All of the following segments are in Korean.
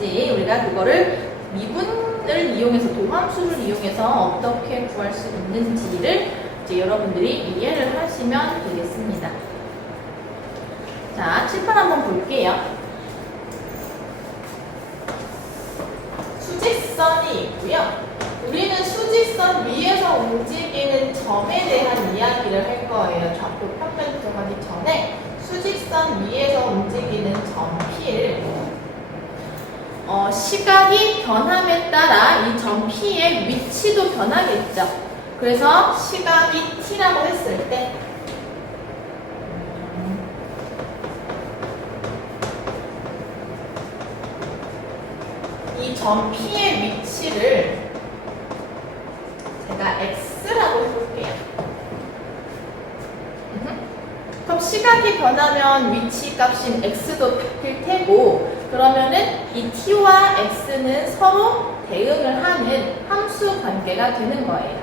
건지 우리가 그거를 미분을 이용해서 도함수를 이용해서 어떻게 구할 수 있는지를 이제 여러분들이 이해를 하시면 되겠습니다. 자, 칠판 한번 볼게요. 수직선이 있고요. 우리는 수직선 위에서 움직이는 점에 대한 이야기를 할 거예요. 좌표 평면 들어가기 전에 수직선 위에서 움직이는 점 P를 시각이 변함에 따라 이 점 P의 위치도 변하겠죠. 그래서 시각이 T라고 했을 때 이 점 P의 위치를 제가 X라고 해볼게요. 그럼 시각이 변하면 위치 값인 X도 바뀔 테고, 그러면은 이 T와 X는 서로 대응을 하는 함수 관계가 되는 거예요.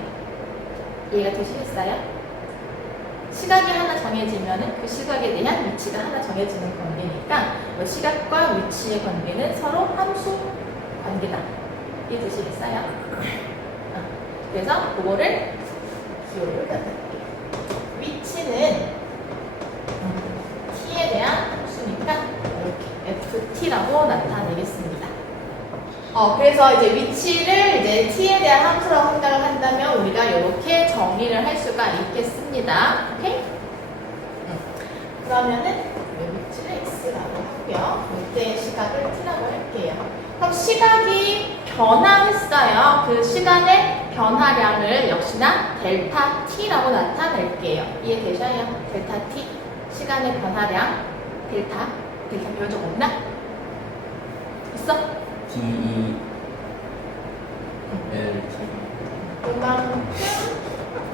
이해가 되시겠어요? 시각이 하나 정해지면은 그 시각에 대한 위치가 하나 정해지는 관계니까 시각과 위치의 관계는 서로 함수 관계다. 이해되시겠어요? 그래서 그거를 기호로 나타낼게요. 위치는 T에 대한 함수니까 이렇게 FT라고 나타내겠습니다. 그래서 이제 위치를 이제 T에 대한 함수라고 생각을 한다면 우리가 이렇게 정의를 할 수가 있겠습니다. 오케이? 그러면은 위치를 X라고 하고요. 이때 시각을 T라고 할게요. 그럼 시각이 변화했어요. 그 시간의 변화량을 역시나 델타 T라고 나타낼게요. 이해되셔요? 델타 T. 시간의 변화량. 델타 배운 적 없나? 있어? D, L, T. 그만큼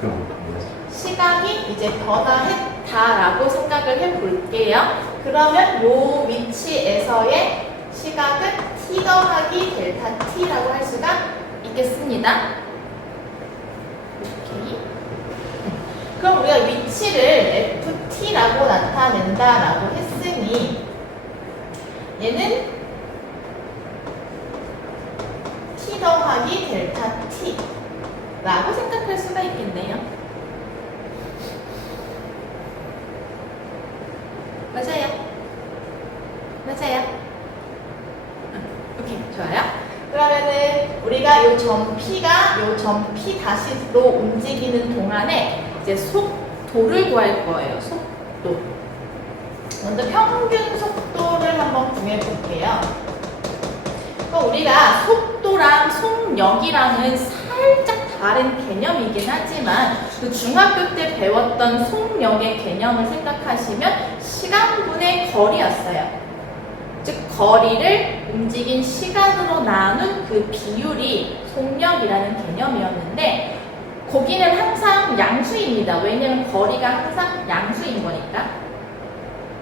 그럼 뭐지? 시각이 이제 변화했다라고 생각을 해볼게요. 그러면 요 위치에서의 시각은 T 더하기 델타 T라고 할 수가 있겠습니다. 오케이. 그럼 우리가 위치를 FT라고 나타낸다라고 했으니 얘는 T 더하기 델타 T라고 생각할 수가 있겠네요. 맞아요? 맞아요? 오케이, 좋아요. 그러면은 우리가 요 점 P가 요 점 P 다시로 움직이는 동안에 이제 속도를 구할 거예요. 속도. 먼저 평균 속도를 한번 구해 볼게요. 그럼 우리가 속도랑 속력이랑은 살짝 다른 개념이긴 하지만 그 중학교 때 배웠던 속력의 개념을 생각하시면 시간분의 거리였어요. 즉 거리를 움직인 시간으로 나눈 그 비율이 속력이라는 개념이었는데 거기는 항상 양수입니다. 왜냐하면 거리가 항상 양수인 거니까.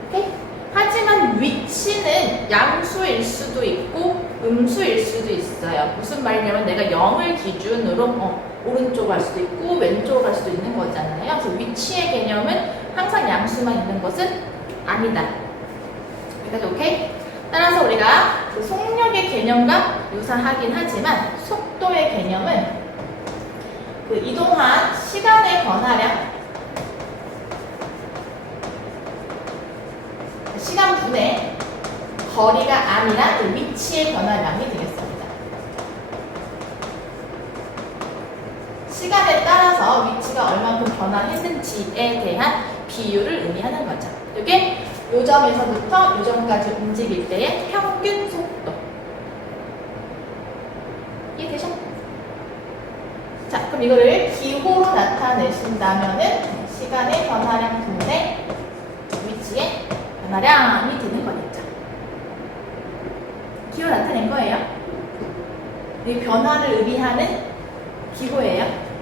오케이? 하지만 위치는 양수일 수도 있고 음수일 수도 있어요. 무슨 말이냐면 내가 0을 기준으로 오른쪽 갈 수도 있고 왼쪽 갈 수도 있는 거잖아요. 그래서 위치의 개념은 항상 양수만 있는 것은 아니다. 여기까지 오케이? 따라서 우리가 그 속력의 개념과 유사하긴 하지만 속도의 개념은 그 이동한 시간의 변화량, 시간분의 거리가 아니라 그 위치의 변화량이 되겠습니다. 시간에 따라서 위치가 얼마큼 변화했는지에 대한 비율을 의미하는 거죠. 이게 요 점에서부터 요 점까지 움직일 때의 평균 속도. 이해되죠? 자, 그럼 이거를 기호로 나타내신다면은 시간의 변화량 분의 위치의 변화량이 되는 거겠죠. 기호 나타낸 거예요. 이 변화를 의미하는 기호예요.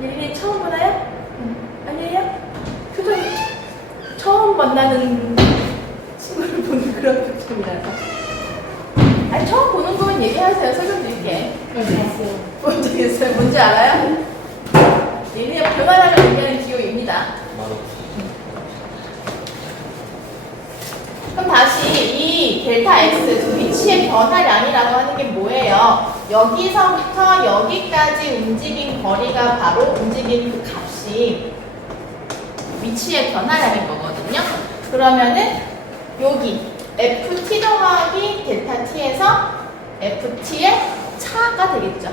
예린이 처음 보나요? 아니에요? 표정이 처음 만나는 친구를 보는 그런 표정이라서. 아니 처음 보는 거면 얘기하세요. 설명드릴게. 뭔지 알겠어요? 뭔지 알아요? 예린이가 변화량을 의미하는 기호입니다. 맛없지. 그럼 다시 이 델타 x 위치의 변화량이라고 하는 게 뭐예요? 여기서부터 여기까지 움직인 거리가 바로 움직인 그 값이 위치의 변화량인 거거든요. 그러면은 여기 ft 더하기 델타 t에서 ft의 차가 되겠죠.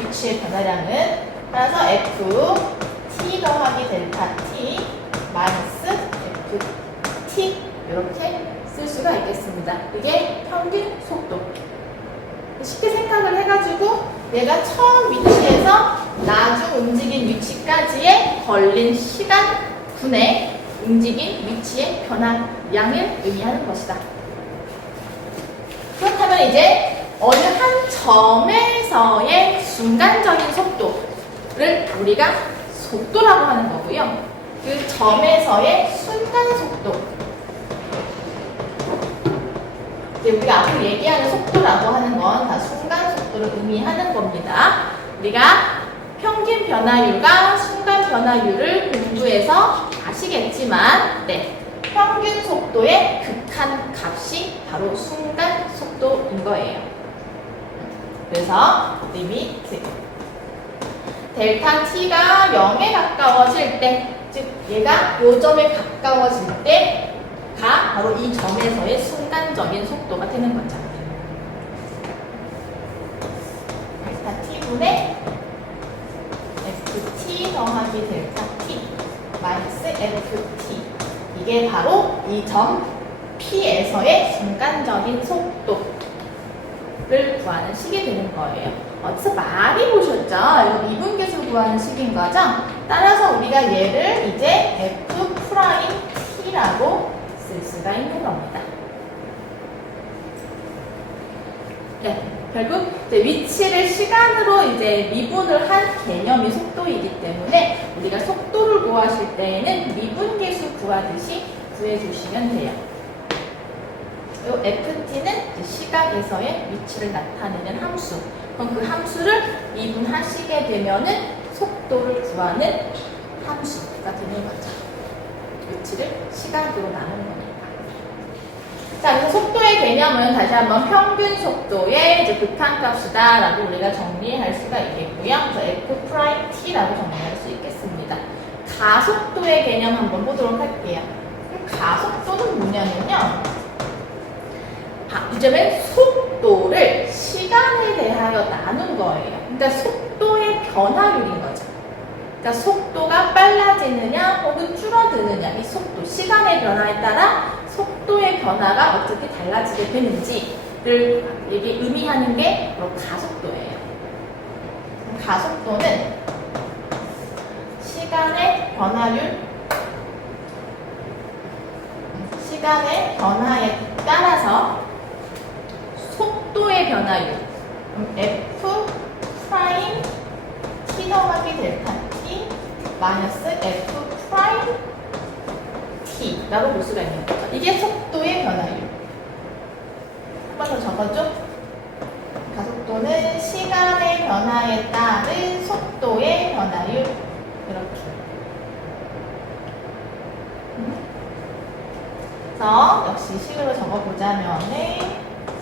위치의 변화량은 따라서 ft 더하기 델타 t 마이너스 ft 이렇게 쓸 수가 있겠습니다. 이게 평균 속도. 쉽게 생각을 해가지고 내가 처음 위치에서 나중 움직인 위치까지의 걸린 시간분의 움직인 위치의 변화량을 의미하는 것이다. 그렇다면 이제 어느 한 점에서의 순간적인 속도를 우리가 속도라고 하는 거고요. 그 점에서의 순간 속도. 우리가 앞으로 얘기하는 속도라고 하는 건 다 순간 속도를 의미하는 겁니다. 우리가 평균 변화율과 순간 변화율을 공부해서 아시겠지만, 네, 평균 속도의 극한 값이 바로 순간 속도인 거예요. 그래서 리미트 델타 t가 0에 가까워질 때, 즉 얘가 요 점에 가까워질 때가 바로 이 점에서의 순간적인 속도가 되는 거죠. 델타 t분의 ft 더하기 델타 t 마이너스 ft 이게 바로 이 점 P에서의 순간적인 속도를 구하는 식이 되는 거예요. 어디서 많이 보셨죠? 이거 미분계수 구하는 식인 거죠? 따라서 우리가 얘를 이제 F'T라고 쓸 수가 있는 겁니다. 네, 결국 이제 위치를 시간으로 이제 미분을 한 개념이 속도이기 때문에 우리가 속도를 구하실 때에는 미분계수 구하듯이 구해주시면 돼요. 이 ft는 시각에서의 위치를 나타내는 함수. 그럼 그 함수를 미분하시게 되면은 속도를 구하는 함수가 되는 거죠. 위치를 시각으로 나누는 거니까. 자, 그래서 속도의 개념은 다시 한번 평균 속도의 이제 극한값이다라고 우리가 정리할 수가 있겠고요. 그래서 F'T라고 정리할 수 있겠습니다. 가속도의 개념 한번 보도록 할게요. 가속도는 뭐냐면요. 이제는 속도를 시간에 대하여 나눈 거예요. 그러니까 속도의 변화율인 거죠. 그러니까 속도가 빨라지느냐 혹은 줄어드느냐, 이 속도, 시간의 변화에 따라 속도의 변화가 어떻게 달라지게 되는지를 이게 의미하는 게 바로 가속도예요. 가속도는 시간의 변화율, 시간의 변화에 따라서 속도의 변화율, F 프라임 T 더하기 델타 T 마이너스 F 프라임 T라고 볼 수가 있는 거죠. 이게 속도의 변화율. 한 번 더 적어줘. 가속도는 시간의 변화에 따른 속도의 변화율. 이렇게. 그래서 역시 식으로 적어보자면은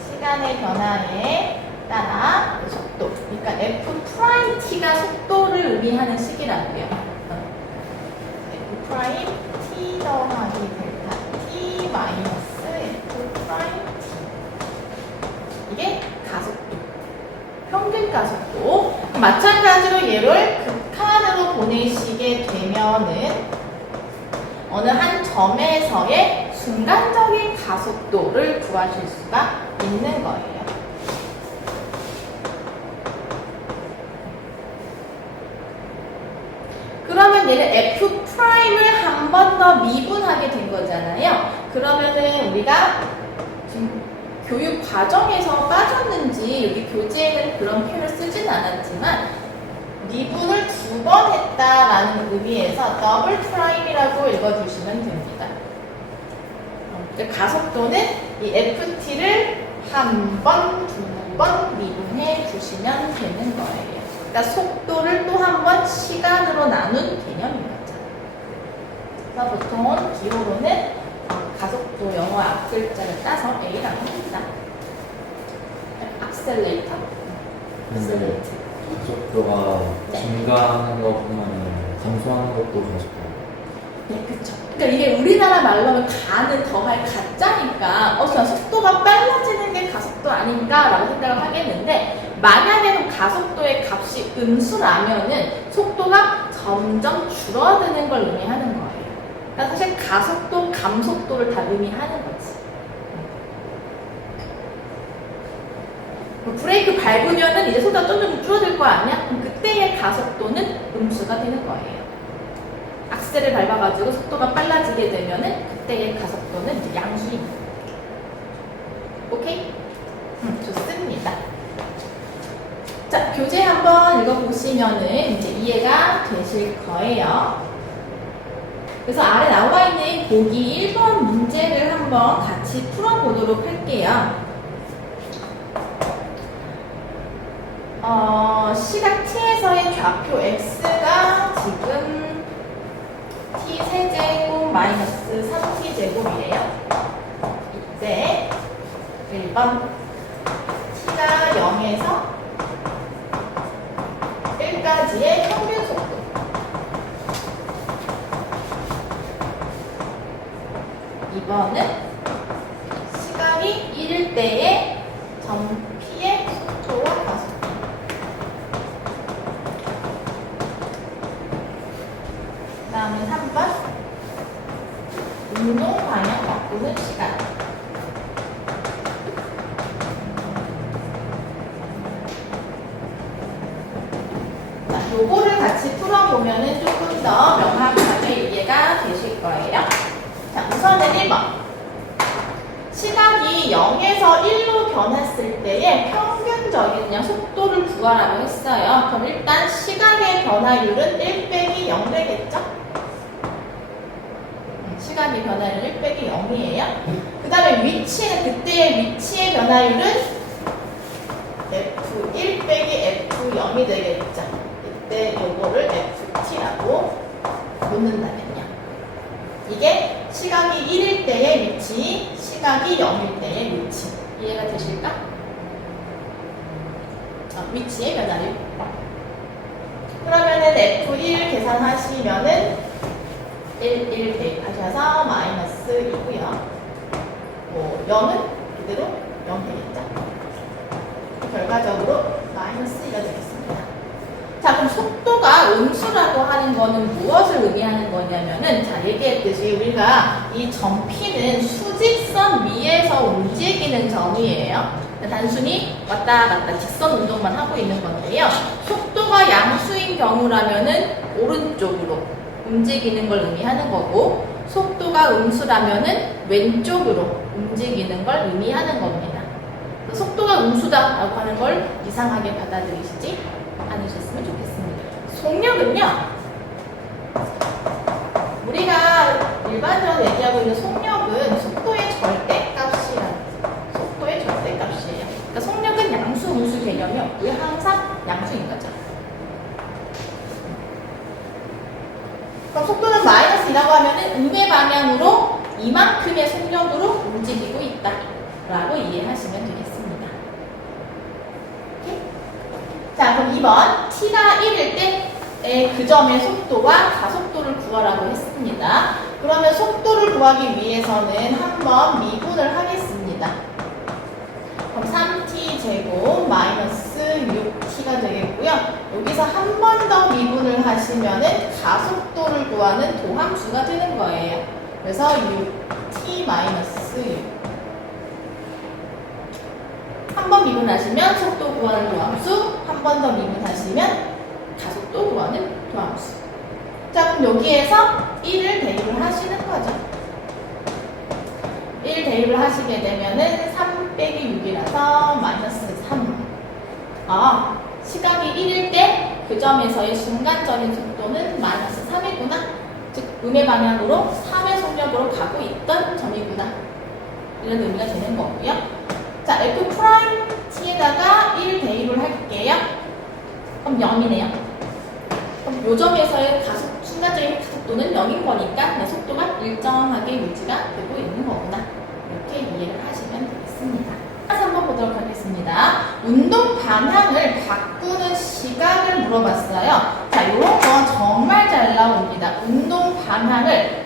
시간의 변화에 따라 속도. 그러니까 F 프라임 T가 속도를 의미하는 식이라고요. F 프라임 T 더하기 델타 T 마이너스 F 프라임 T. 이게 가속도. 평균 가속도. 마찬가지로 얘를 극한으로 보내시게 되면은 어느 한 점에서의 순간적인 가속도를 구하실 수가 있는 거예요. 그러면 얘는 F 프라임을 한 번 더 미분하게 된 거잖아요. 그러면은 우리가 지금 교육 과정에서 빠졌는지 여기 교재에는 그런 표현을 쓰진 않았지만 미분을 2번 했다라는 의미에서 더블 프라임이라고 읽어주시면 됩니다. 가속도는 이 FT를 한 번, 2번 미분해 주시면 되는 거예요. 그러니까 속도를 또 한 번 시간으로 나눈 개념인 거죠. 그래서 보통 기호로는 가속도 영어 앞글자를 따서 A라고 합니다. 악셀레이터. 악셀레이트. 가속도가 네. 증가하는 것뿐만 감소하는 것도 가속도. 네, 그쵸. 그러니까 이게 우리나라 말로 하면 가는 더할 가짜니까 그냥 속도가 빨라지는 게 가속도 아닌가 라고 생각을 하겠는데 만약에 가속도의 값이 음수라면은 속도가 점점 줄어드는 걸 의미하는 거예요. 그러니까 사실 가속도, 감속도를 다 의미하는 거지. 브레이크 밟으면은 이제 속도가 좀 줄어들 거 아니야? 그럼 그때의 가속도는 음수가 되는 거예요. 악셀을 밟아가지고 속도가 빨라지게 되면은 그때의 가속도는 이제 양수입니다. 오케이? 좋습니다. 자, 교재 한번 읽어보시면은 이제 이해가 되실 거예요. 그래서 아래 나와 있는 보기 1번 문제를 한번 같이 풀어보도록 할게요. 시각 t에서의 좌표 x가 지금 t 세제곱 마이너스 3t 제곱이래요. 이때 1번 t가 0에서 1까지의 평균 속도. 2번은 시각이 1일 때의 점 P의 속도와 가속도. 그 다음에 3번 운동 방향 바꾸는 시간. 자, 요거를 같이 풀어보면은 조금 더 명확하게 이해가 되실 거예요. 자, 우선은 1번. 시각이 0에서 1로 변했을 때의 평균적인 그냥 속도를 구하라고 했어요. 그럼 일단 시각의 변화율은 1 빼기 0 되겠죠? 시각의 변화율은 1 빼기 0이에요. 그 다음에 위치는, 그때의 위치의 변화율은 F1 빼기 F0이 되겠죠? 이때 요거를 FT라고 놓는다면요. 이게 시각이 1일 때의 위치, 시각이 0일 때의 위치. 이해가 되실까? 위치의 변화율. 그러면은 F1 계산하시면은 1 대입하셔서 마이너스 2고요. 0은 그대로 0 되겠죠? 결과적으로 마이너스 2가 되겠습니다. 자, 그럼 속도가 음수라고 하는 거는 무엇을 의미하는 거냐면은, 자, 얘기했듯이 우리가 이 점 P는 수직선 위에서 움직이는 점이에요. 단순히 왔다 갔다 직선 운동만 하고 있는 건데요. 속도가 양수인 경우라면은 오른쪽으로 움직이는 걸 의미하는 거고, 속도가 음수라면은 왼쪽으로 움직이는 걸 의미하는 겁니다. 속도가 음수다라고 하는 걸 이상하게 받아들이시지 않으셨으면 좋겠습니다. 속력은요, 우리가 일반적으로 얘기하고 있는 속력은 속도의 절대값이라는, 속도의 절대값이에요. 그러니까 속력은 양수, 음수 개념이 없고요. 항상 양수인 거죠. 그럼 속도는 마이너스이라고 하면은 음의 방향으로 이만큼의 속력으로 움직이고 있다라고 이해하시면 되겠습니다. 오케이? 자, 그럼 2번 t가 1일 때 그 점의 속도와 가속도를 구하라고 했습니다. 그러면 속도를 구하기 위해서는 한번 미분을 하겠습니다. 그럼 3t 제곱 마이너스 6t가 되겠고요. 여기서 한 번 더 미분을 하시면은 가속도를 구하는 도함수가 되는 거예요. 그래서 6t 마이너스 6. 한 번 미분하시면 속도 구하는 도함수, 한 번 더 미분하시면 가속도 구하는 도함수. 자, 그럼 여기에서 1을 대입을 하시는 거죠. 1 대입을 하시게 되면은 3 빼기 6이라서 마이너스 3. 시각이 1일 때 그 점에서의 순간적인 속도는 마이너스 3이구나. 즉, 음의 방향으로 3의 속력으로 가고 있던 점이구나. 이런 의미가 되는 거고요. 자, F 프라임 T에다가 1 대입을 할게요. 그럼 0이네요. 그럼 요 점에서의 가속, 순간 일반적인 속도는 0인 거니까 그냥 속도가 일정하게 유지가 되고 있는 거구나. 이렇게 이해를 하시면 되겠습니다. 다시 한번 보도록 하겠습니다. 운동 방향을 바꾸는 시각을 물어봤어요. 자, 이런 건 정말 잘 나옵니다. 운동 방향을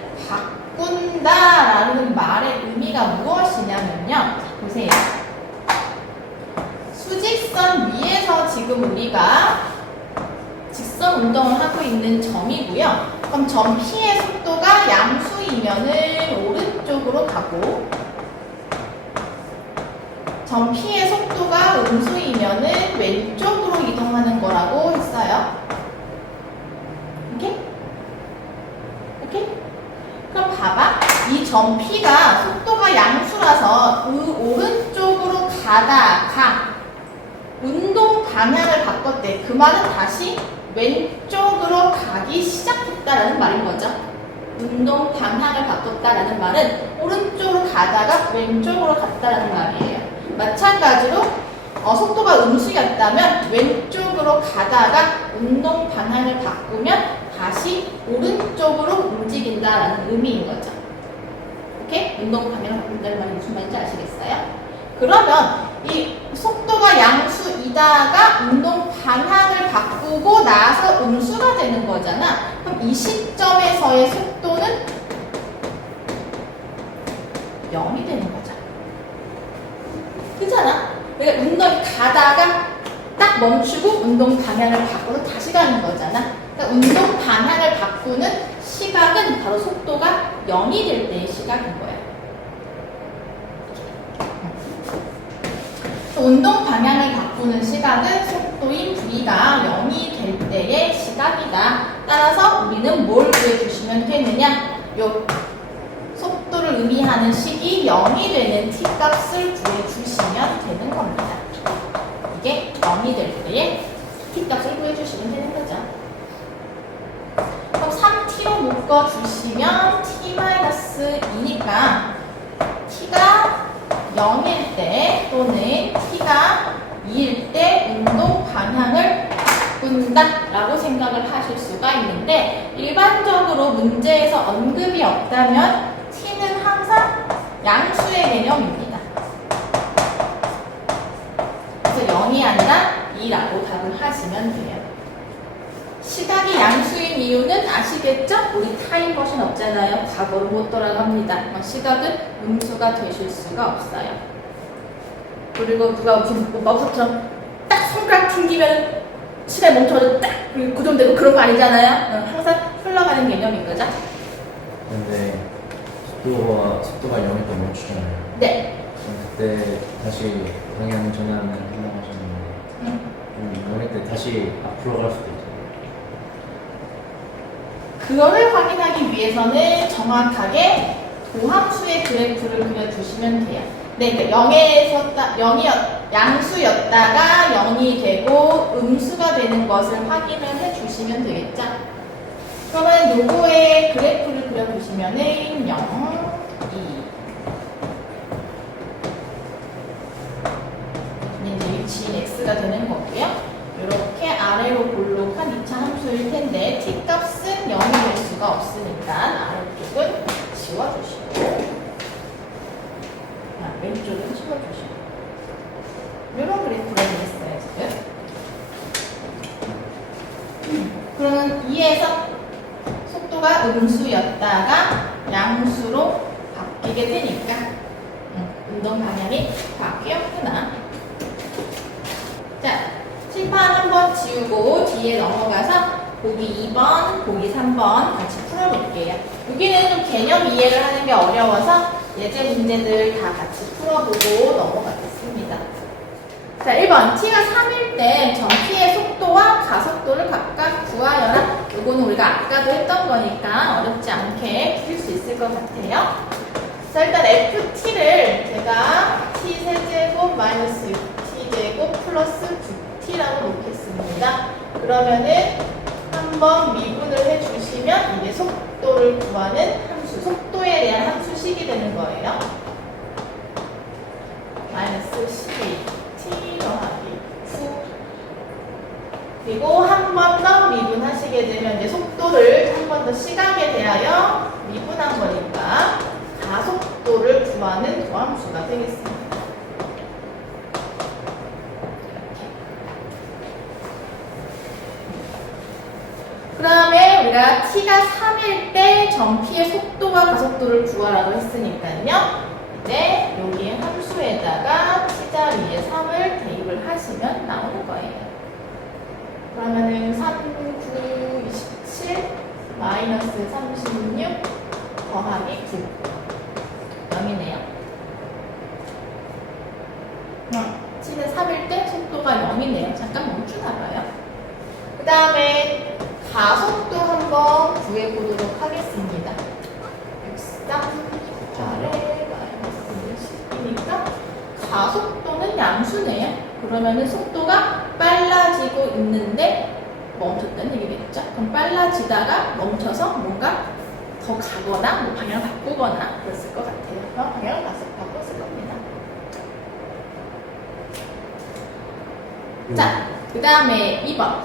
바꾼다라는 말의 의미가 무엇이냐면요. 보세요. 수직선 위에서 지금 우리가 직선 운동을 하고 있는 점이고요. 그럼 점 P의 속도가 양수이면은 오른쪽으로 가고, 점 P의 속도가 음수이면은 왼쪽으로 이동하는 거라고 했어요. 오케이? 오케이? 그럼 봐봐. 이 점 P가 속도가 양수라서 오른쪽으로 가다가 운동 방향을 바꿨대. 그 말은 다시 왼쪽으로 가기 시작했다라는 말인 거죠. 운동 방향을 바꿨다라는 말은 오른쪽으로 가다가 왼쪽으로 갔다라는 말이에요. 마찬가지로 속도가 음수였다면 왼쪽으로 가다가 운동 방향을 바꾸면 다시 오른쪽으로 움직인다라는 의미인 거죠. 오케이? 운동 방향을 바꾼다는 말이 무슨 말인지 아시겠어요? 그러면 이 속도가 양수이다가 운동 방향을 바꾸고 나서 음수가 되는 거잖아. 그럼 이 시점에서의 속도는 0이 되는 거죠. 그렇잖아? 그러니까 운동이 가다가 딱 멈추고 운동 방향을 바꿔서 다시 가는 거잖아. 그러니까 운동 방향을 바꾸는 시각은 바로 속도가 0이 될 때의 시각인 거야. 운동 방향을 바꾸는 시각은 속도인 V가 0이 될 때의 시각이다. 따라서 우리는 뭘 구해주시면 되느냐? 요 속도를 의미하는 식이 0이 되는 t값을 구해주시면 되는 겁니다. 이게 0이 될 때의 t값을 구해주시면 되는 거죠. 그럼 3t로 묶어주시면 t-2니까 t가 0일 때 또는 t가 2일 때 운동 방향을 바꾼다 라고 생각을 하실 수가 있는데, 일반적으로 문제에서 언급이 없다면 t는 항상 양수의 개념입니다. 그래서 0이 아니라 2라고 답을 하시면 돼요. 시각이 양수인 이유는 아시겠죠? 우리 타임머신 없잖아요. 과거로 못 돌아갑니다. 시각은 음수가 되실 수가 없어요. 그리고 누가 무슨 마법처럼 딱 손가락 튕기면 시간이 멈춰서 딱 고정되고 그런 거 아니잖아요. 항상 흘러가는 개념인 거죠. 근데 속도가 0일 때 멈추잖아요. 네. 그럼 그때 다시 방향 전환을 한다고 하셨는데 0일 때 다시 앞으로 갈 수도 있잖아요. 그거를 확인하기 위해서는 정확하게 도함수의 그래프를 그려주시면 돼요. 네, 그러니까 0이 양수였다가 0이 되고 음수가 되는 것을 확인을 해주시면 되겠죠. 그러면 요거의 그래프를 그려주시면은 0, 2 이제 위치인 x가 되는 거고요. 이렇게 아래로 볼록한 2차 함수일 텐데 t값은 0이 될 수가 없으니까 아래쪽은 지워주시고 왼쪽은 치워주시고 이런 그래프가 되겠어요 지금. 그러면 2에서 속도가 음수였다가 양수로 바뀌게 되니까 운동 방향이 바뀌었구나. 자, 칠판 한번 지우고 뒤에 넘어가서 보기 2번, 보기 3번 같이 풀어볼게요. 여기는 좀 개념 이해를 하는 게 어려워서 예제 문제들 다 같이 풀어보고 넘어가겠습니다. 자, 1번. t가 3일 때 점 P의 속도와 가속도를 각각 구하여라. 이거는 우리가 아까도 했던 거니까 어렵지 않게 풀 수 있을 것 같아요. 자, 일단 ft를 제가 t세제곱 마이너스 6t제곱 플러스 9t라고 놓겠습니다. 그러면은 한번 미분을 해주시면 이게 속도를 구하는 함수, 속도에 대한 함수식이 되는 거예요. 마이너스 12t 더하기 9 그리고 한 번 더 미분하시게 되면 이제 속도를 한 번 더 시각에 대하여 미분한 거니까 가속도를 구하는 도함수가 되겠습니다. 그 다음에 우리가 t가 3일 때 점피의 속도와 가속도를 구하라고 했으니까요. 이제 여기 함수에다가 t 자리에 3을 대입을 하시면 나오는 거예요. 그러면은 3, 9, 27, 마이너스 36, 더하기 9. 0이네요. t는 3일 때 속도가 0이네요. 잠깐 멈추나봐요. 그 다음에 가속도 한번 구해보도록 하겠습니다. 63, 8에 마이너스 10이니까 가속도는 양수네요. 그러면은 속도가 빨라지고 있는데 멈췄다는 얘기겠죠? 그럼 빨라지다가 멈춰서 뭔가 더 가거나 뭐 방향을 바꾸거나 그랬을 것 같아요. 그럼 방향을 바꿨을 겁니다. 자, 그 다음에 2번.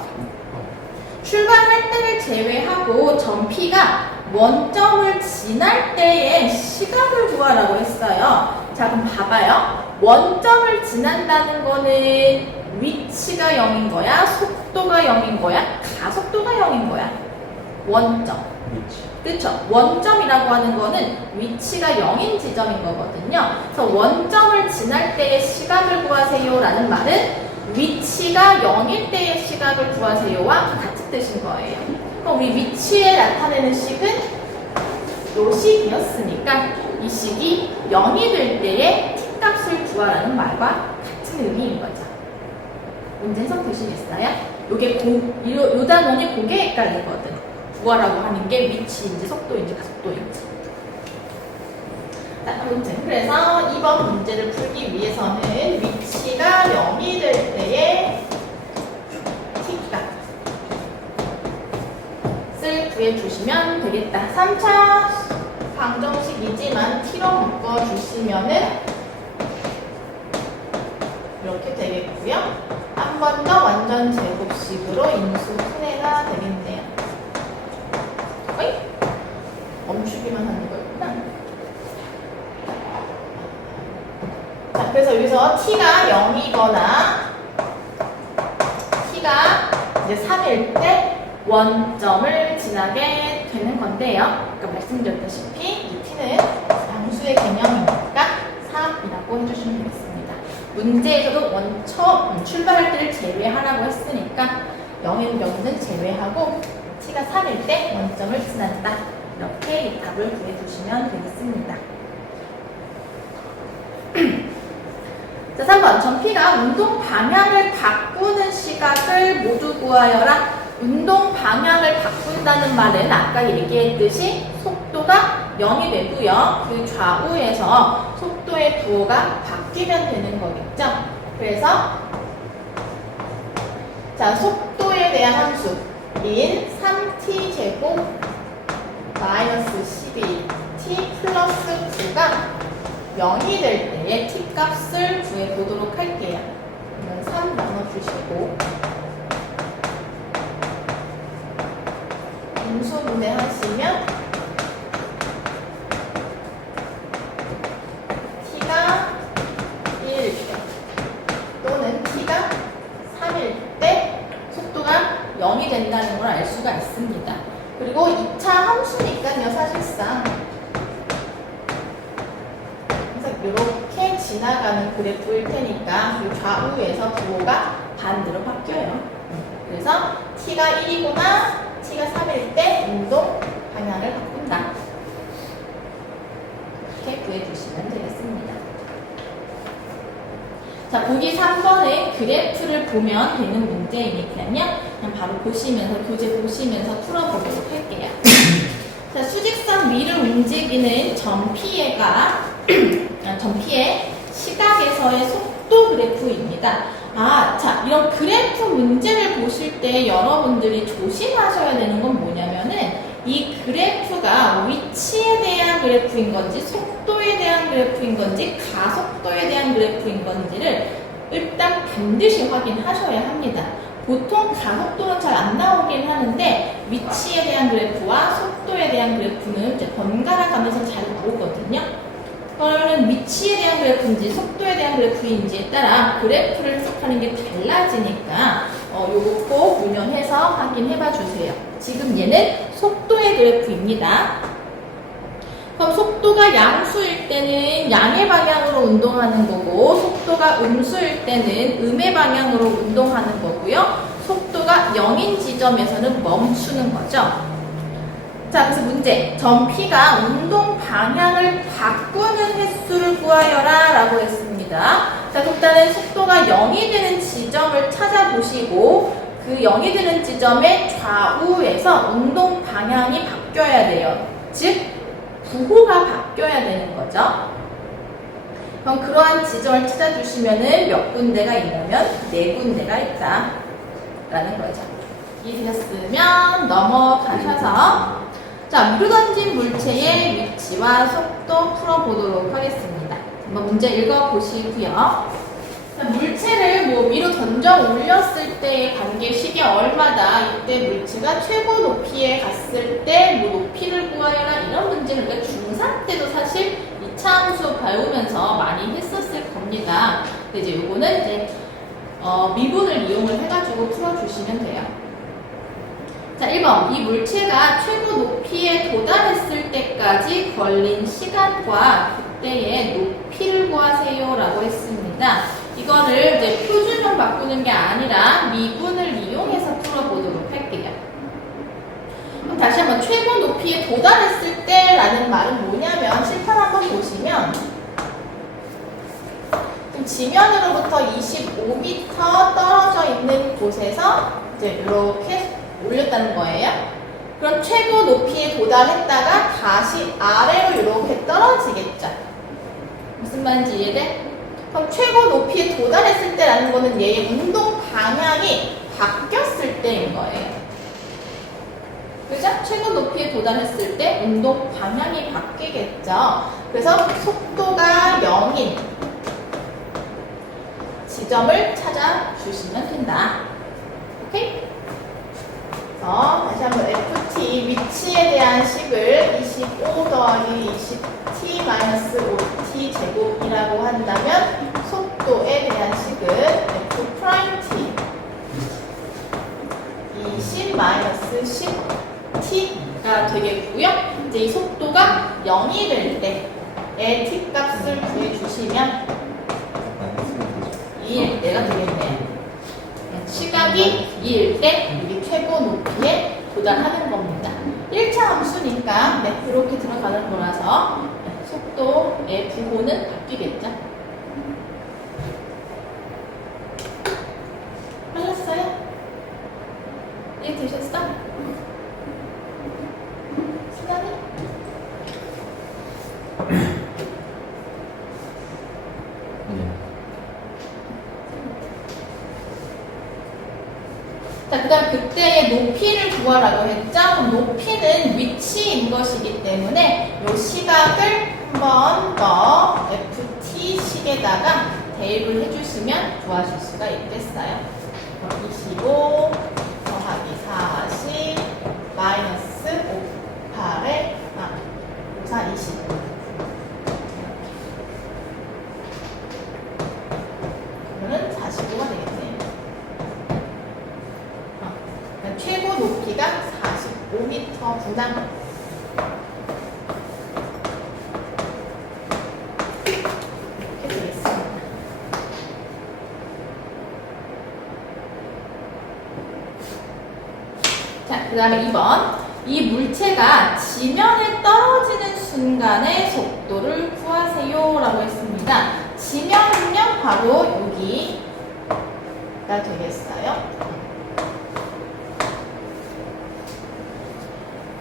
출발할 때를 제외하고 점피가 원점을 지날 때의 시각을 구하라고 했어요. 자, 그럼 봐봐요. 원점을 지난다는 거는 위치가 0인 거야? 속도가 0인 거야? 가속도가 0인 거야? 원점. 위치. 그렇죠? 원점이라고 하는 거는 위치가 0인 지점인 거거든요. 그래서 원점을 지날 때의 시각을 구하세요 라는 말은 위치가 0일 때의 시각을 구하세요와 같은 뜻인 거예요. 그럼 우리 위치에 나타내는 식은 요 식이었으니까 이 식이 0이 될 때의 t값을 구하라는 말과 같은 의미인 거죠. 문제 해석되시겠어요? 요 단원이 그게 헷갈리거든. 구하라고 하는 게 위치인지 속도인지 가속도인지. 자, 문제. 그래서 이번 문제를 풀기 위해서는 위치가 0이 될 때의 t값을 구해주시면 되겠다. 3차 방정식이지만 t로 묶어주시면은 이렇게 되겠고요. 한 번 더 완전 제곱식으로 인수 분해가 되겠네요. 어이? 멈추기만 하는 거였구나. 자, 그래서 여기서 t가 0이거나 t가 이제 3일 때 원점을 지나게 되는 건데요. 아까 말씀드렸다시피 이 t는 양수의 개념이니까 3이라고 해주시면 되겠습니다. 문제에서도 원점 출발할 때를 제외하라고 했으니까 0인 경우는 제외하고 t가 3일 때 원점을 지난다. 이렇게 이 답을 구해주시면 되겠습니다. 자, 3번. 점피가 운동 방향을 바꾸는 시각을 모두 구하여라. 운동 방향을 바꾼다는 말은 아까 얘기했듯이 속도가 0이 되고요. 그 좌우에서 속도의 부호가 바뀌면 되는 거겠죠. 그래서 자, 속도에 대한 함수인 3t 제곱 마이너스 12t 플러스 9가 0이 될 때의 t값을 구해보도록 할게요. 그러면 3 나눠주시고 인수분해 하시면 t가 1일 때 또는 t가 3일 때 속도가 0이 된다는 걸 알 수가 있습니다. 그리고 2차 함수니까요, 사실상. 이렇게 지나가는 그래프일 테니까 이 좌우에서 부호가 반대로 바뀌어요. 그래서 t가 1이거나 t가 3일 때 운동 방향을 바꾼다. 이렇게 구해주시면 되겠습니다. 자, 보기 3번의 그래프를 보면 되는 문제이니까요. 그냥 바로 보시면서, 교재 보시면서 풀어보도록 할게요. 자, 수직선 위를 움직이는 점피해가 점피의 시각에서의 속도 그래프입니다. 자, 이런 그래프 문제를 보실 때 여러분들이 조심하셔야 되는 건 뭐냐면은 이 그래프가 위치에 대한 그래프인 건지 속도에 대한 그래프인 건지 가속도에 대한 그래프인 건지를 일단 반드시 확인하셔야 합니다. 보통 가속도는 잘 안 나오긴 하는데 위치에 대한 그래프와 속도에 대한 그래프는 이제 번갈아 가면서 잘 나오거든요. 그러면 위치에 대한 그래프인지 속도에 대한 그래프인지에 따라 그래프를 해석하는 게 달라지니까 요거 꼭 유념해서 확인해 봐 주세요. 지금 얘는 속도의 그래프입니다. 그럼 속도가 양수일 때는 양의 방향으로 운동하는 거고 속도가 음수일 때는 음의 방향으로 운동하는 거고요. 속도가 0인 지점에서는 멈추는 거죠. 자, 그래서 문제. 점 P가 운동 방향을 바꾸는 횟수를 구하여라 라고 했습니다. 자, 일단은 속도가 0이 되는 지점을 찾아보시고 그 0이 되는 지점의 좌우에서 운동 방향이 바뀌어야 돼요. 즉, 부호가 바뀌어야 되는 거죠. 그럼 그러한 지점을 찾아주시면은 몇 군데가 있냐면 4군데가 있다 라는 거죠. 이해되셨으면 넘어가셔서 자, 미루 던진 물체의 위치와 속도 풀어보도록 하겠습니다. 한번 문제 읽어보시고요. 자, 물체를 미루 던져 올렸을 때의 관계식이 얼마다, 이때 물체가 최고 높이에 갔을 때 높이를 구하여라 이런 문제는 우리가 중3 때도 사실 이차함수 배우면서 많이 했었을 겁니다. 근데 이제 요거는 이제 미분을 이용을 해가지고 풀어주시면 돼요. 자, 1번. 이 물체가 최고 높이에 도달했을 때까지 걸린 시간과 그때의 높이를 구하세요 라고 했습니다. 이거를 이제 표준형 바꾸는 게 아니라 미분을 이용해서 풀어보도록 할게요. 그럼 다시 한번 최고 높이에 도달했을 때라는 말은 뭐냐면 실판 한번 보시면 지면으로부터 25m 떨어져 있는 곳에서 이제 이렇게 올렸다는 거예요. 그럼 최고 높이에 도달했다가 다시 아래로 이렇게 떨어지겠죠. 무슨 말인지 이해돼? 그럼 최고 높이에 도달했을 때라는 거는 얘의 운동 방향이 바뀌었을 때인 거예요. 그죠? 최고 높이에 도달했을 때 운동 방향이 바뀌겠죠. 그래서 속도가 0인 지점을 찾아주시면 된다. 오케이? 다시 한번 FT 위치에 대한 식을 25 더하기 20T 마이너스 5T 제곱이라고 한다면 속도에 대한 식은 F 프라임 T 20 마이너스 10T가 되겠고요. 이제 이 속도가 0이 될 때의 T 값을 구해주시면 2일 때가 되겠네요. 시각이 2일 때 이게 최고 높이에 도달하는 겁니다. 1차 함수니까 그렇게 들어가는 거라서 속도의 부호는 바뀌겠죠. 빨랐어요? 이해되셨어? 시간이? 자, 그 다음 그때의 높이를 구하라고 했죠? 그럼 높이는 위치인 것이기 때문에 이 시각을 한 번 더 FT식에다가 대입을 해주시면 구하실 수가 있겠어요. 25 더하기 40 마이너스 5, 8에 5, 4, 20 그러면 45가 되겠네요. 최고 높이가 45m 분당. 이렇게 되겠습니다. 자, 그 다음에 2번. 이 물체가 지면에 떨어지는 순간의 속도를 구하세요 라고 했습니다. 지면은요, 바로 여기가 되겠어요.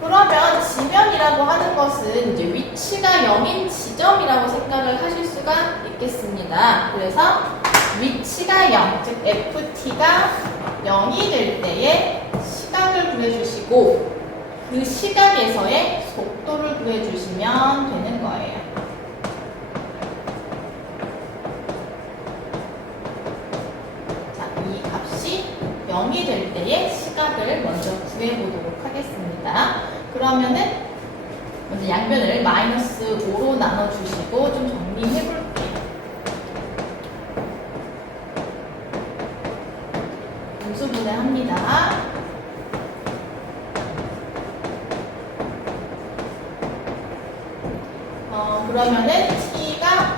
그러면 지면이라고 하는 것은 이제 위치가 0인 지점이라고 생각을 하실 수가 있겠습니다. 그래서 위치가 0, 즉 FT가 0이 될 때에 시각을 구해주시고 그 시각에서의 속도를 구해주시면 되는 거예요. 자, 이 값이 0이 될 때의 시각을 먼저 구해보도록 하겠습니다. 그러면은 먼저 양변을 마이너스 5로 나눠주시고 좀 정리해볼게요. 분수분해합니다. 그러면은 t가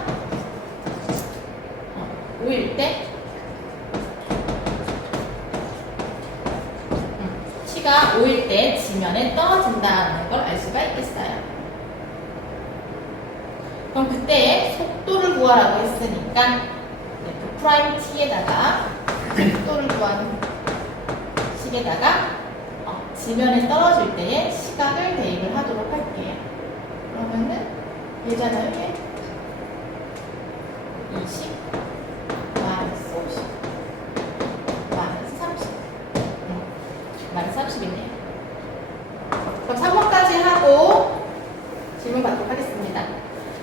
5일 때 t가 5일 때 지면에 떨어진다는 걸 알 수가 있겠어요. 그럼 그때 속도를 구하라고 했으니까 프라임 t에다가 속도를 구하는 식에다가 지면에 떨어질 때의 시각을 대입을 하도록 할게요. 그러면은 얘잖아요, 이게 20 마이너스 50 마이너스 30 마이너스 30이네요. 그럼 3번까지 하고 질문 받도록 하겠습니다.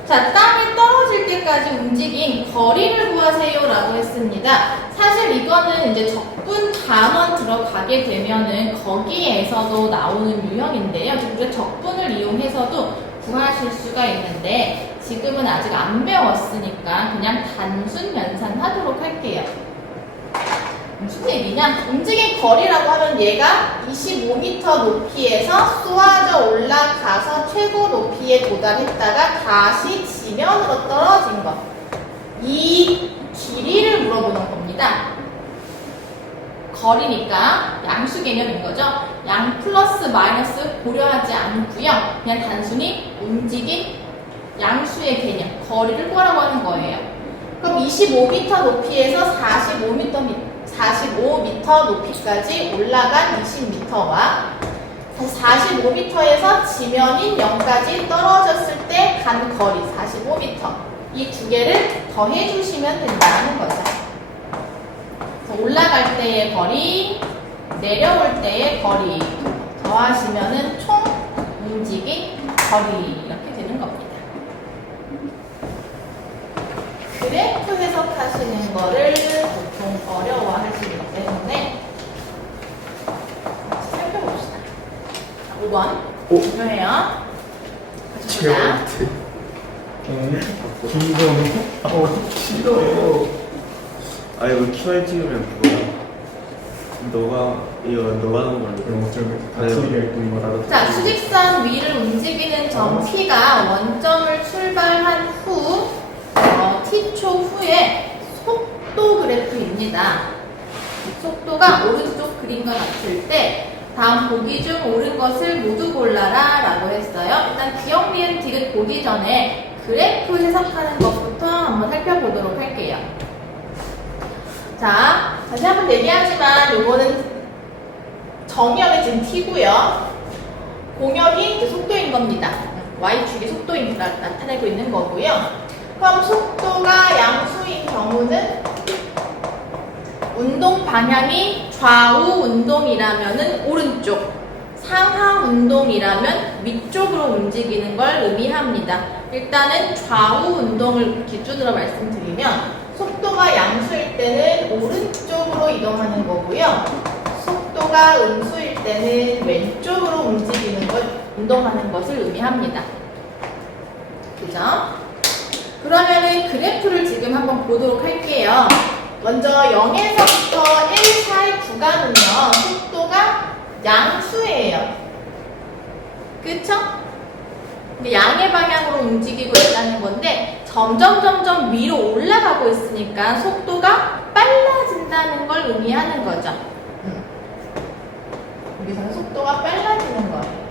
자, 땅이 떨어질 때까지 움직인 거리를 구하세요 라고 했습니다. 사실 이거는 이제 적분 단원 들어가게 되면은 거기에서도 나오는 유형인데요. 우리가 적분을 이용해서도 구하실 수가 있는데 지금은 아직 안 배웠으니까 그냥 단순 연산하도록 할게요. 무슨 얘기냐? 움직인 거리라고 하면 얘가 25m 높이에서 쏘아져 올라가서 최고 높이에 도달했다가 다시 지면으로 떨어진 것. 이 길이를 물어보는 겁니다. 거리니까 양수 개념인 거죠. 양 플러스 마이너스 고려하지 않고요. 그냥 단순히 움직인 양수의 개념, 거리를 구하라고 하는 거예요. 그럼 25m 높이에서 45m 높이까지 올라간 20m와 45m에서 지면인 0까지 떨어졌을 때 간 거리 45m, 이 두 개를 더해 주시면 된다는 거죠. 올라갈 때의 거리, 내려올 때의 거리 더하시면은 총 움직인 거리 이렇게 되는 겁니다. 그래프 해석하시는 거를 보통 어려워하시기 때문에 같이 살펴봅시다. 5번 중요해요. 가져보자. 싫어. 아 이거 키와이 찍으면 그거야. 너가 하는 걸로. 자, 수직선 위를 움직이는 점 P가 원점을 출발한 후 T초 후에 속도 그래프입니다. 속도가 오른쪽 그림과 같을 때 다음 보기 중 옳은 것을 모두 골라라 라고 했어요. 일단 기억, 니은, 디귿 보기 전에 그래프 해석하는 것부터 한번 살펴보도록 할게요. 자, 다시 한번 얘기하지만 요거는 정역이 지금 t고요. 공역이 이제 속도인 겁니다. y축이 속도인 나타내고 있는 거고요. 그럼 속도가 양수인 경우는 운동 방향이 좌우 운동이라면은 오른쪽, 상하 운동이라면 위쪽으로 움직이는 걸 의미합니다. 일단은 좌우 운동을 기준으로 말씀드리면 속도가 양수일 때는 오른쪽으로 이동하는 거고요. 속도가 음수일 때는 왼쪽으로 움직이는 걸, 운동하는 것을 의미합니다. 그죠? 그러면은 그래프를 지금 한번 보도록 할게요. 먼저 0에서부터 1 사이 구간은요, 속도가 양수예요. 그쵸? 양의 방향으로 움직이고 있다는 건데 점점 위로 올라가고 있으니까 속도가 빨라진다는 걸 의미하는 거죠. 여기서는 속도가 빨라지는 거예요.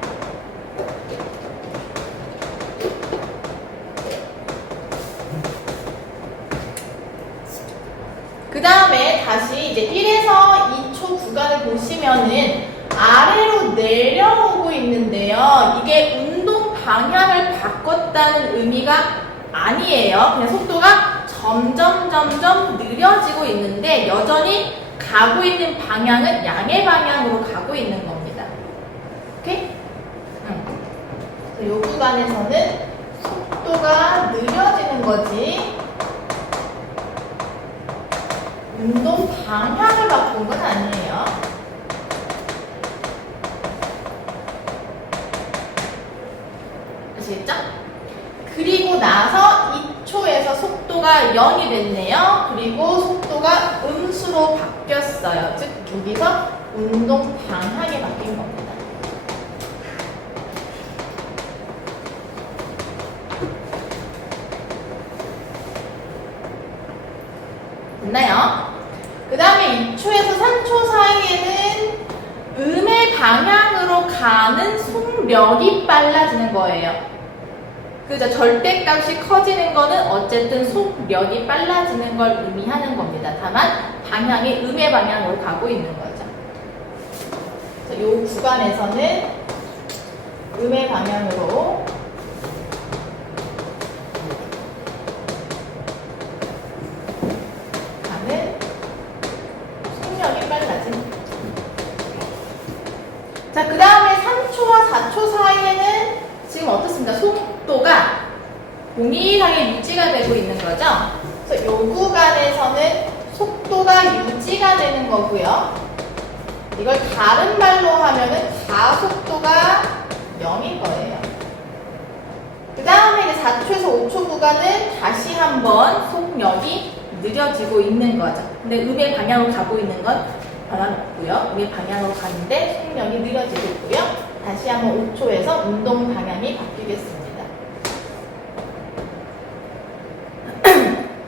그 다음에 다시 이제 1에서 2초 구간을 보시면은 아래로 내려오고 있는데요. 이게 운동 방향을 바꿨다는 의미가 아니에요. 그냥 속도가 점점 느려지고 있는데 여전히 가고 있는 방향은 양의 방향으로 가고 있는 겁니다. 오케이? 이 구간에서는 속도가 느려지는 거지 운동 방향을 바꾼 건 아니에요. 속도가 0이 됐네요. 그리고 속도가 음수로 바뀌었어요. 즉 여기서 운동 방향이 바뀐 겁니다. 됐나요? 그 다음에 2초에서 3초 사이에는 음의 방향으로 가는 속력이 빨라지는 거예요. 그죠? 절대값이 커지는 거는 어쨌든 속력이 빨라지는 걸 의미하는 겁니다. 다만 방향이 음의 방향으로 가고 있는 거죠. 그래서 이 구간에서는 음의 방향으로 가는 속력이 빨라진. 자, 그 다음에 3초와 4초 사이에는 지금 어떻습니까? 속도가 동일하게 유지가 되고 있는 거죠. 그래서 이 구간에서는 속도가 유지가 되는 거고요. 이걸 다른 말로 하면은 가속도가 0인 거예요. 그 다음에 이제 4초에서 5초 구간은 다시 한번 속력이 느려지고 있는 거죠. 근데 음의 방향으로 가고 있는 건 변함없고요. 음의 방향으로 가는데 속력이 느려지고 있고요. 다시 한번 5초에서 운동 방향이 바뀌겠습니다.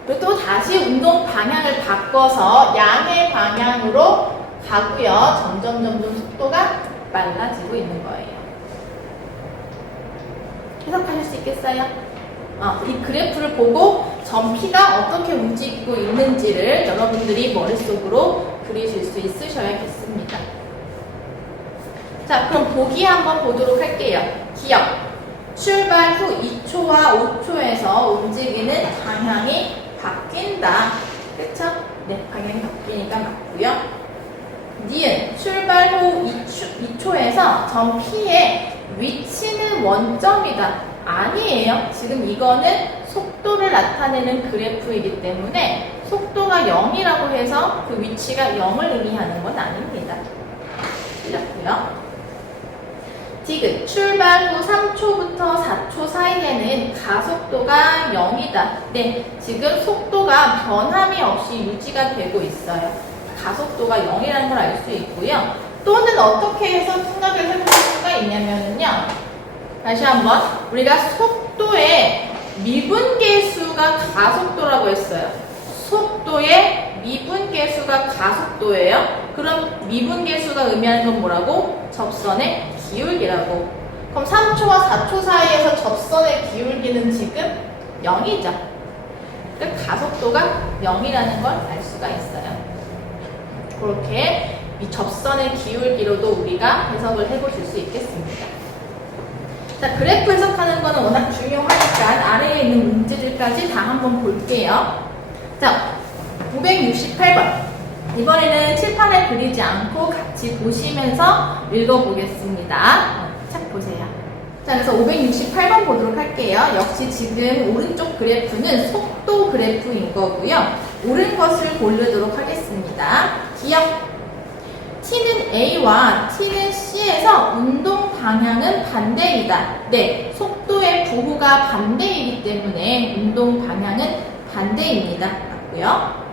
그리고 또 다시 운동 방향을 바꿔서 양의 방향으로 가고요. 점점 속도가 빨라지고 있는 거예요. 해석하실 수 있겠어요? 이 그래프를 보고 점 P가 어떻게 움직이고 있는지를 여러분들이 머릿속으로 그리실 수 있으셔야겠습니다. 자, 그럼 보기 한번 보도록 할게요. 기억. 출발 후 2초와 5초에서 움직이는 방향이 바뀐다. 그쵸? 네, 방향이 바뀌니까 맞고요. 니은. 출발 후 2초에서 점 P의 위치는 원점이다. 아니에요. 지금 이거는 속도를 나타내는 그래프이기 때문에 속도가 0이라고 해서 그 위치가 0을 의미하는 건 아닙니다. 틀렸고요. 디귿. 출발 후 3초부터 4초 사이에는 가속도가 0이다. 네, 지금 속도가 변함이 없이 유지가 되고 있어요. 가속도가 0이라는 걸 알 수 있고요. 또는 어떻게 해서 생각을 해볼 수가 있냐면요. 다시 한번 우리가 속도의 미분계수가 가속도라고 했어요. 속도의 미분계수가 가속도예요. 그럼 미분계수가 의미하는 건 뭐라고? 접선의 기울기라고. 그럼 3초와 4초 사이에서 접선의 기울기는 지금 0이죠. 그러니까 가속도가 0이라는 걸 알 수가 있어요. 그렇게 이 접선의 기울기로도 우리가 해석을 해보실 수 있겠습니다. 자, 그래프 해석하는 거는 워낙 중요하니까 아래에 있는 문제들까지 다 한번 볼게요. 자, 568번. 이번에는 칠판에 그리지 않고 같이 보시면서 읽어보겠습니다. 책 보세요. 자, 그래서 568번 보도록 할게요. 역시 지금 오른쪽 그래프는 속도 그래프인 거고요. 옳은 것을 고르도록 하겠습니다. 기억. T는 A와 T는 C에서 운동 방향은 반대이다. 네, 속도의 부호가 반대이기 때문에 운동 방향은 반대입니다. 맞고요.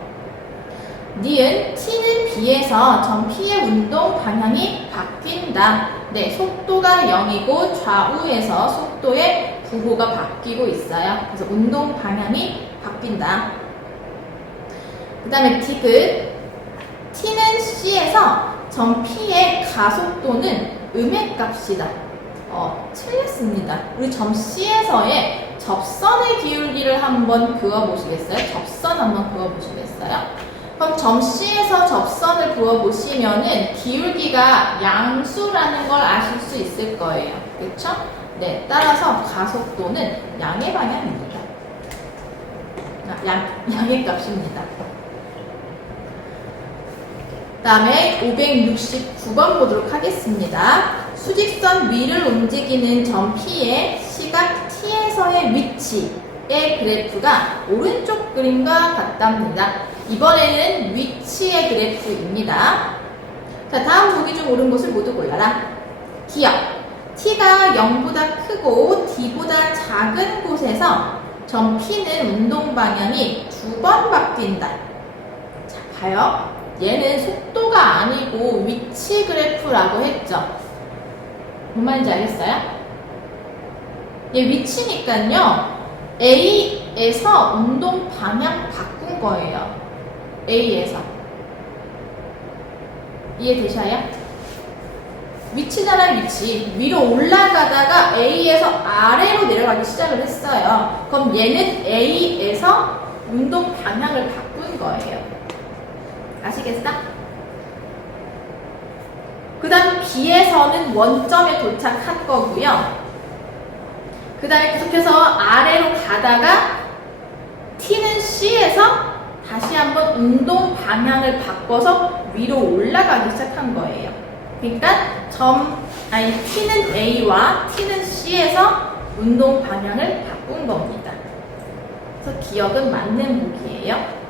니은 T는 B에서 점 P의 운동 방향이 바뀐다. 네, 속도가 0이고 좌우에서 속도의 부호가 바뀌고 있어요. 그래서 운동 방향이 바뀐다. 그 다음에 디귿. T는 C에서 점 P의 가속도는 음의 값이다. 틀렸습니다. 우리 점 C에서의 접선의 기울기를 한번 그어보시겠어요? 접선 한번 그어보시겠어요? 그럼 점 C에서 접선을 그어보시면은 기울기가 양수라는 걸 아실 수 있을 거예요. 그렇죠? 네, 따라서 가속도는 양의 방향입니다. 양의 값입니다. 그 다음에 569번 보도록 하겠습니다. 수직선 위를 움직이는 점 P의 시각 T에서의 위치의 그래프가 오른쪽 그림과 같답니다. 이번에는 위치의 그래프입니다. 자, 다음 보기 중 옳은 것을 모두 골라라. 기억. T가 0보다 크고 D보다 작은 곳에서 점 P는 운동 방향이 2번 바뀐다. 자, 봐요. 얘는 속도가 아니고 위치 그래프라고 했죠. 뭔 말인지 알겠어요? 얘 위치니까요. A에서 운동 방향 바꾼 거예요. A에서. 이해되셔요? 위치잖아요, 위치. 위로 올라가다가 A에서 아래로 내려가기 시작을 했어요. 그럼 얘는 A에서 운동 방향을 바꾼 거예요. 아시겠어? 그 다음 B에서는 원점에 도착한 거고요. 그 다음에 계속해서 아래로 가다가 T는 C에서 다시 한번 운동 방향을 바꿔서 위로 올라가기 시작한 거예요. 그러니까 T는 A와 T는 C에서 운동 방향을 바꾼 겁니다. 그래서 기억은 맞는 보기예요.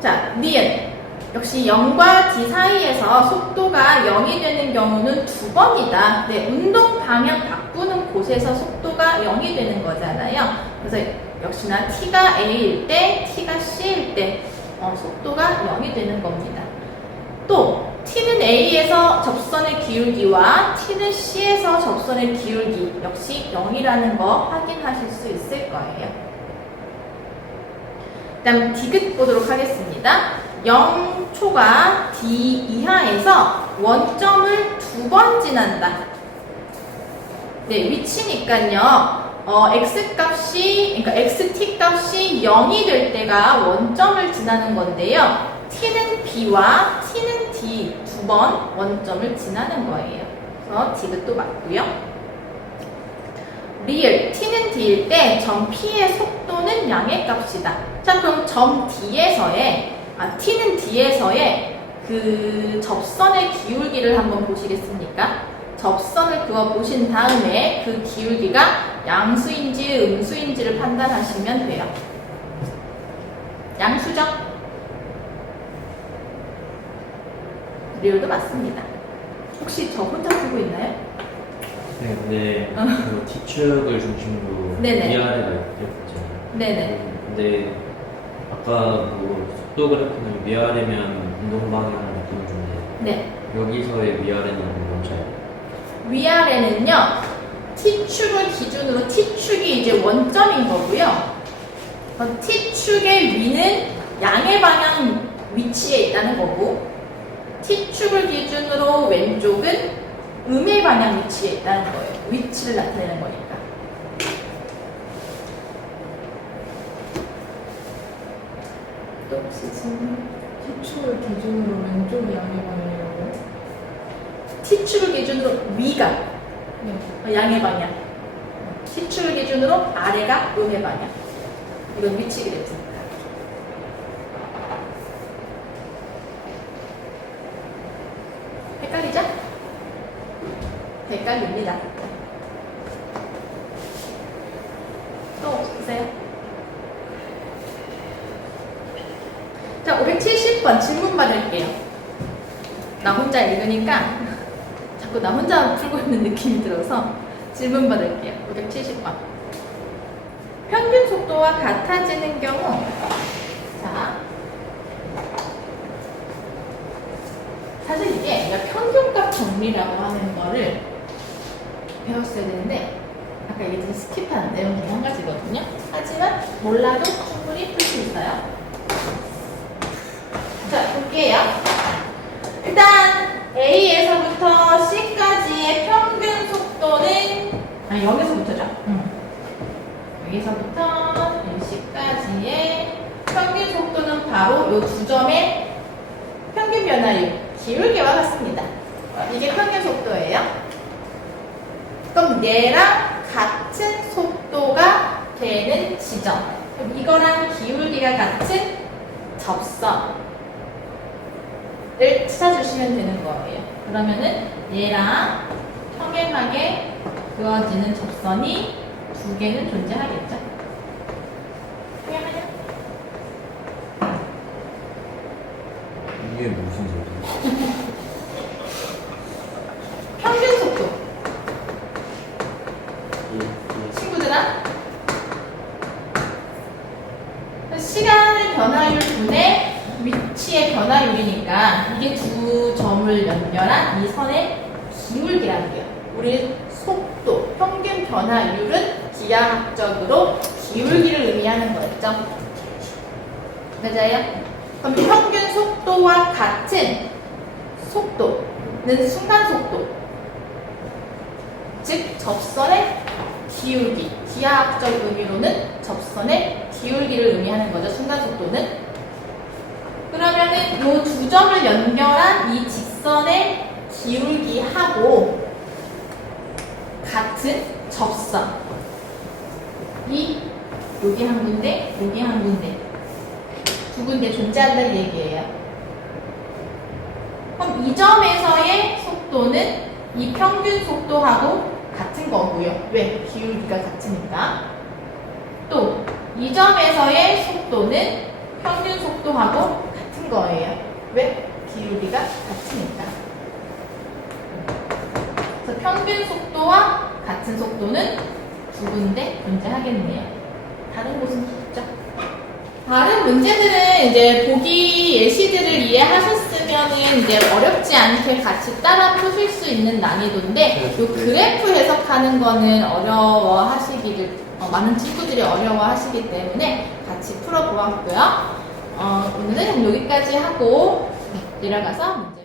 자, 니은. 역시 0과 D 사이에서 속도가 0이 되는 경우는 2번이다. 네, 운동 방향 바꾸는 곳에서 속도가 0이 되는 거잖아요. 그래서 역시나 T가 A일 때, T가 C일 때 속도가 0이 되는 겁니다. 또 T는 A에서 접선의 기울기와 T는 C에서 접선의 기울기 역시 0이라는 거 확인하실 수 있을 거예요. 그 다음 디귿 보도록 하겠습니다. 0초가 D 이하에서 원점을 2번 지난다. 네, 위치니까요. X값이, 그러니까 XT 값이 0이 될 때가 원점을 지나는 건데요. T는 B와 T는 D 2번 원점을 지나는 거예요. 그래서 디귿도 맞고요. 리을, T는 D일 때 점 P의 속도는 양의 값이다. 자, 그럼 점 D에서의, T는 D에서의 그 접선의 기울기를 한번 보시겠습니까? 접선을 그어 보신 다음에 그 기울기가 양수인지 음수인지를 판단하시면 돼요. 양수죠? 리을도 맞습니다. 혹시 저 혼자 풀고 있나요? 네, 근데 그 T축을 중심으로 네네. 위아래가 이렇게 있잖아요. 네네. 근데 아까 그 속도 그래프는 위아래면 운동 방향을 바꾸는 중인데 네. 여기서의 위아래는 뭔가요? 위아래는요, T축을 기준으로 T축이 이제 원점인 거고요. T축의 위는 양의 방향 위치에 있다는 거고, T축을 기준으로 왼쪽은 음의 방향 위치에 있다는 거예요. 위치를 나타내는 거니까. 또 혹시 지금 T축을 기준으로 왼쪽이 양의 방향이라고요? T축을 기준으로 위가 네. 양의 방향, T축을 기준으로 아래가 음의 방향. 이건 위치 그래프입니다. 헷갈리죠? 헷갈립니다. 또 없으세요? 자, 570번 질문 받을게요. 나 혼자 읽으니까 자꾸 나 혼자 풀고 있는 느낌이 들어서 질문 받을게요. 570번. 평균 속도와 같아지는 경우, 자, 사실 이게 우리가 평균값 정리라고 하는 거를 배웠어야 되는데 아까 얘기했던 스킵한 내용 중 한 가지거든요. 하지만 몰라도 충분히 풀 수 있어요. 자, 볼게요. 일단 A에서부터 C까지의 평균 속도는 여기서부터죠. 여기서부터 C까지의 평균 속도는 바로 이 두 점의 평균 변화율 기울기와 같습니다. 이게 평균 속도예요. 그럼 얘랑 같은 속도가 되는 지점, 그럼 이거랑 기울기가 같은 접선을 찾아주시면 되는 거예요. 그러면은 얘랑 평행하게 그어지는 접선이 두 개는 존재하겠죠. 평행하냐? 이게 무슨 소리야? 평균 속도. 친구들아, 있으니까 이게 두 점을 연결한 이 선의 기울기라는 게요. 우리 속도, 평균 변화율은 기하학적으로 기울기를 의미하는 거였죠. 맞아요? 그럼 평균 속도와 같은 속도는 순간 속도, 즉 접선의 기울기, 기하학적 의미로는 접선의 기울기를 의미하는 거죠. 순간 속도는. 그러면은 이 두 점을 연결한 이 직선의 기울기하고 같은 접선, 여기 한 군데, 여기 한 군데, 두 군데 존재한다는 얘기예요. 그럼 이 점에서의 속도는 이 평균 속도하고 같은 거고요. 왜? 기울기가 같으니까. 또 이 점에서의 속도는 평균 속도하고 같은 거예요. 왜? 기울기가 같으니까. 그래서 평균 속도와 같은 속도는 두 군데 존재하겠네요. 다른 곳은 없죠. 다른 문제들은 이제 보기 예시들을 이해하셨으면 이제 어렵지 않게 같이 따라 푸실 수 있는 난이도인데, 이 그래프 해석하는 거는 어려워하시기를, 많은 친구들이 어려워하시기 때문에 같이 풀어보았고요. 오늘은 여기까지 하고 내려가서 문제